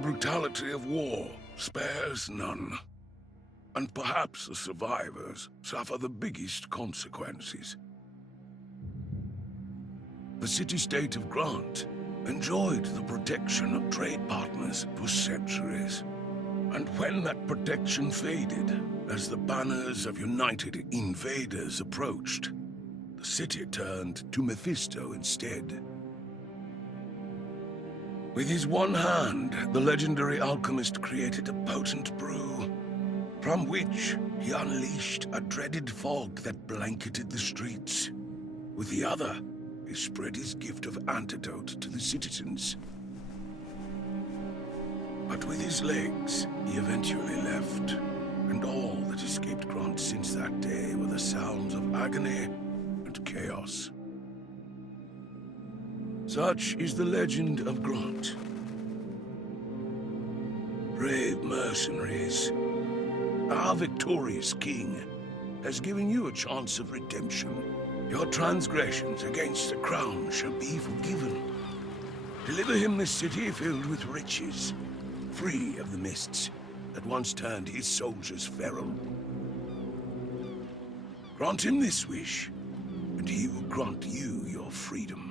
brutality of war spares none. And perhaps the survivors suffer the biggest consequences. The city-state of Grant enjoyed the protection of trade partners for centuries. And when that protection faded, as the banners of united invaders approached, the city turned to Mephisto instead. With his one hand, the legendary alchemist created a potent brew, from which he unleashed a dreaded fog that blanketed the streets. With the other, he spread his gift of antidote to the citizens. But with his legs, he eventually left, and all that escaped Grant since that day were the sounds of agony and chaos. Such is the legend of Grant. Brave mercenaries, our victorious king has given you a chance of redemption. Your transgressions against the crown shall be forgiven. Deliver him this city filled with riches, free of the mists that once turned his soldiers feral. Grant him this wish, and he will grant you your freedom.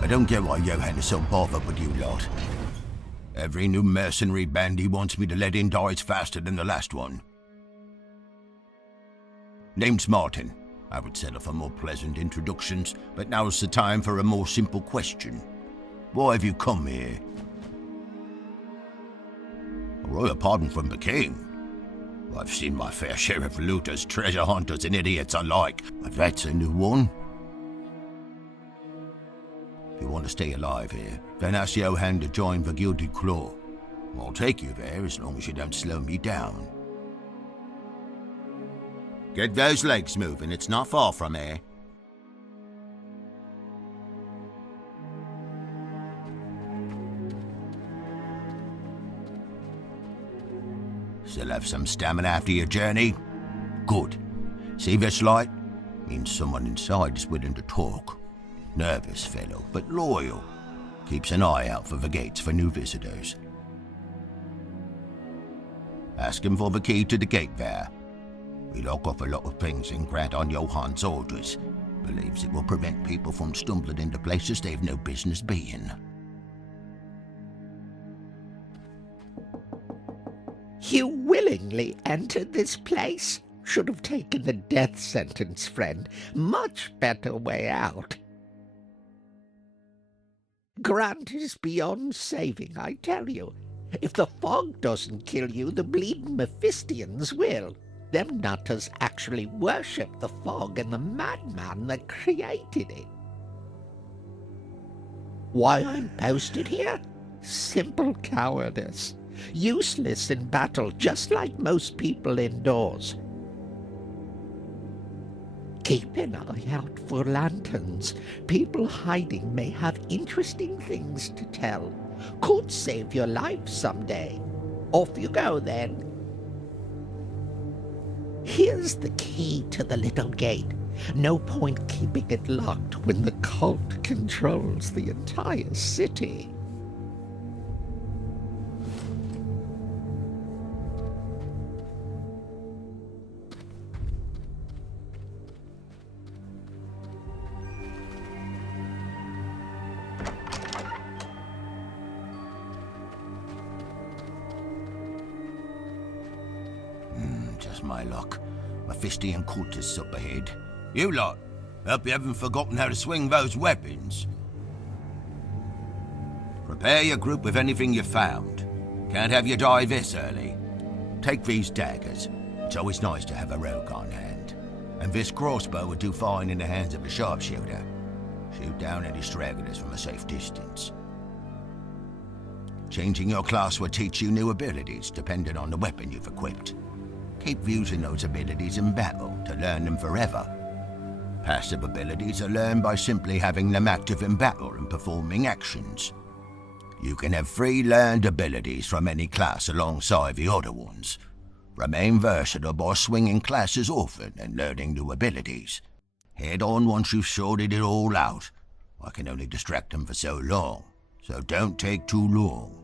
I don't get why Johan is so bothered with you lot. Every new mercenary band he wants me to let in dies faster than the last one. Name's Martin. I would settle for more pleasant introductions, but now's the time for a more simple question. Why have you come here? A royal pardon from the king. I've seen my fair share of looters, treasure hunters, and idiots alike, but that's a new one. If you want to stay alive here, then ask Johan to join the Gilded Claw. I'll take you there as long as you don't slow me down. Get those legs moving, it's not far from here. Still have some stamina after your journey? Good. See this light? Means someone inside is willing to talk. Nervous fellow, but loyal. Keeps an eye out for the gates for new visitors. Ask him for the key to the gate there. We lock off a lot of things and grant on Johan's orders. Believes it will prevent people from stumbling into places they've no business being. You willingly entered this place? Should have taken the death sentence, friend. Much better way out. Grant is beyond saving, I tell you. If the fog doesn't kill you, the bleeding Mephistians will. Them nutters actually worship the fog and the madman that created it. Why I'm posted here? Simple cowardice. Useless in battle, just like most people indoors. Keep an eye out for lanterns. People hiding may have interesting things to tell. Could save your life someday. Off you go then. Here's the key to the little gate. No point keeping it locked when the cult controls the entire city. Just my luck. Mephistian cultists up ahead. You lot, hope you haven't forgotten how to swing those weapons. Prepare your group with anything you found. Can't have you die this early. Take these daggers. It's always nice to have a rogue on hand. And this crossbow would do fine in the hands of a sharpshooter. Shoot down any stragglers from a safe distance. Changing your class will teach you new abilities depending on the weapon you've equipped. Keep using those abilities in battle to learn them forever. Passive abilities are learned by simply having them active in battle and performing actions. You can have 3 learned abilities from any class alongside the other ones. Remain versatile by swinging classes often and learning new abilities. Head on once you've sorted it all out. I can only distract them for so long, so don't take too long.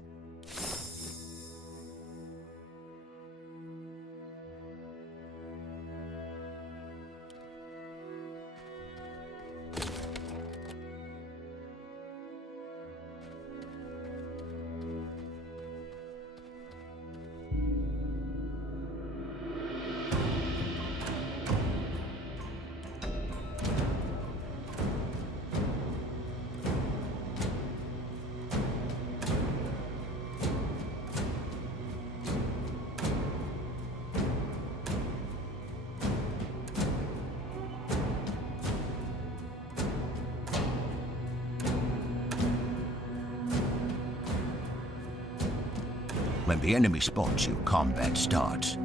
When the enemy spots you, combat starts.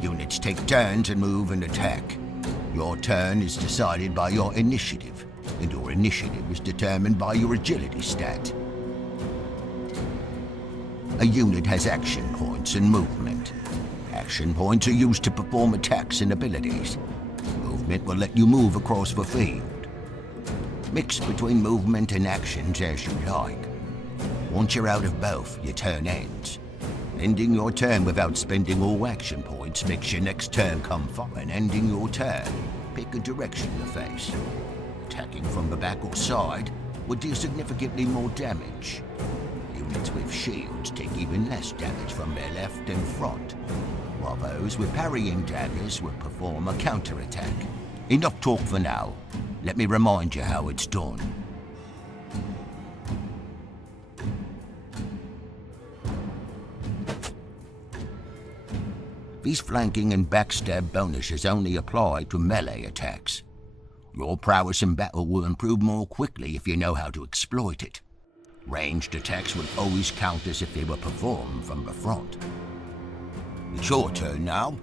Units take turns and move and attack. Your turn is decided by your initiative, and your initiative is determined by your agility stat. A unit has action points and movement. Action points are used to perform attacks and abilities. Movement will let you move across the field. Mix between movement and actions as you like. Once you're out of both, your turn ends. Ending your turn without spending all action points makes your next turn come fine. Ending your turn, pick a direction to face. Attacking from the back or side would do significantly more damage. Units with shields take even less damage from their left and front, while those with parrying daggers would perform a counterattack. Enough talk for now. Let me remind you how it's done. These flanking and backstab bonuses only apply to melee attacks. Your prowess in battle will improve more quickly if you know how to exploit it. Ranged attacks will always count as if they were performed from the front. It's your turn now.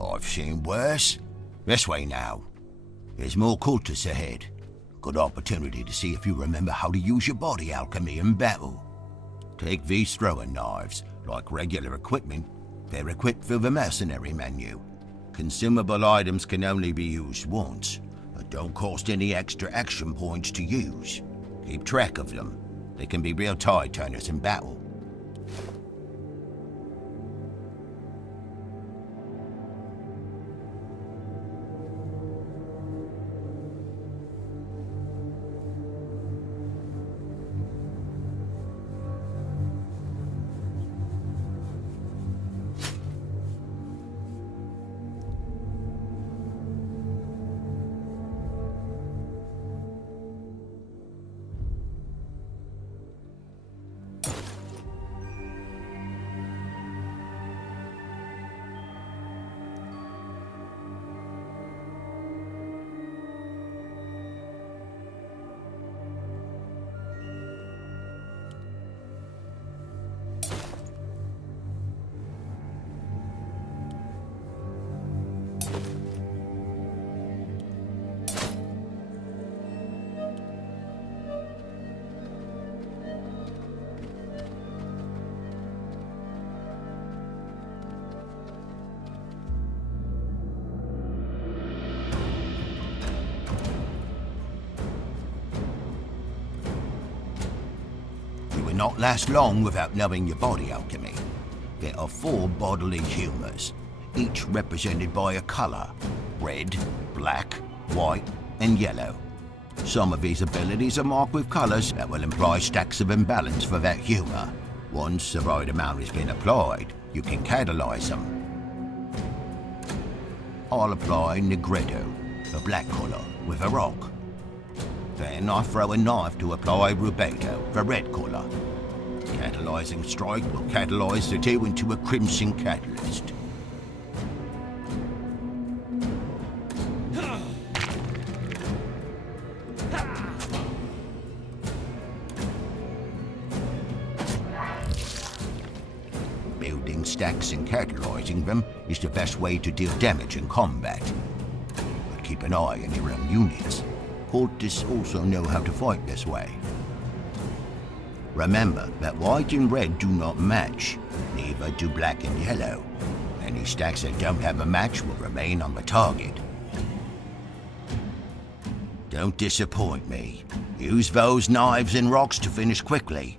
I've seen worse. This way now. There's more cultists ahead. Good opportunity to see if you remember how to use your body alchemy in battle. Take these throwing knives. Like regular equipment, they're equipped through the mercenary menu. Consumable items can only be used once, but don't cost any extra action points to use. Keep track of them. They can be real tide turners in battle. Not last long without knowing your body alchemy. There are 4 bodily humours, each represented by a colour: red, black, white, and yellow. Some of these abilities are marked with colours that will imply stacks of imbalance for that humour. Once the right amount has been applied, you can catalyse them. I'll apply Negredo, the black colour, with a rock. Then I throw a knife to apply Rubedo, the red colour. Catalyzing strike will catalyze the 2 into a crimson catalyst. Building stacks and catalyzing them is the best way to deal damage in combat. But keep an eye on your own units. Cultists also know how to fight this way. Remember that white and red do not match, neither do black and yellow. Any stacks that don't have a match will remain on the target. Don't disappoint me. Use those knives and rocks to finish quickly.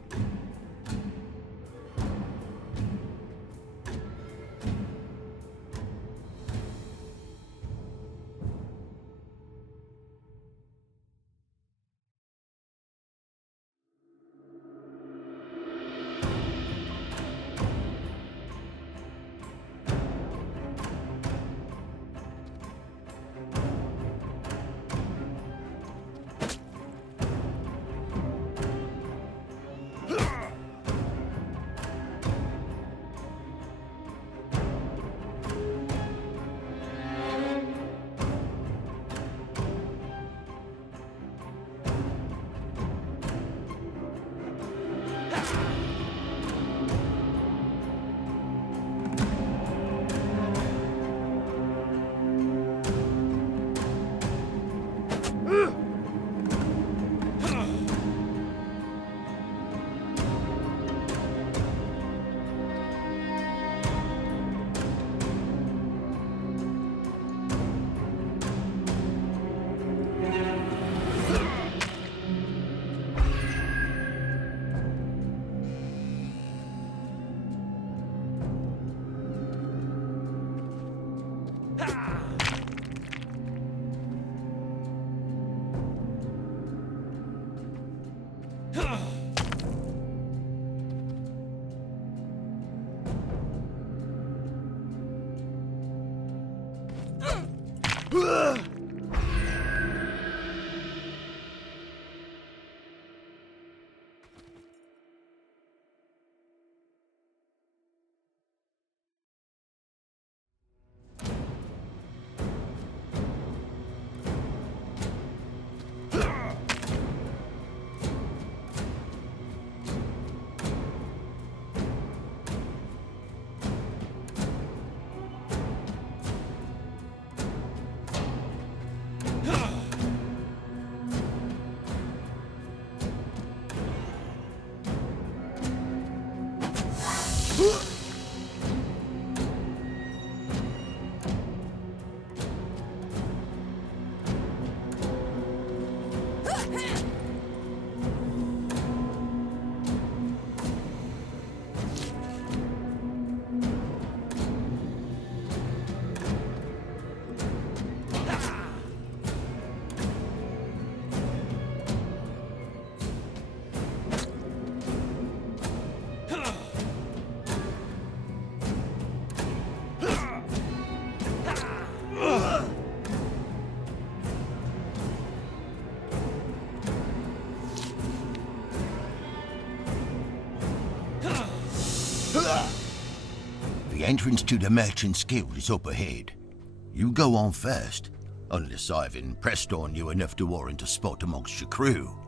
The entrance to the Merchant's Guild is up ahead. You go on first, unless I've impressed on you enough to warrant a spot amongst your crew.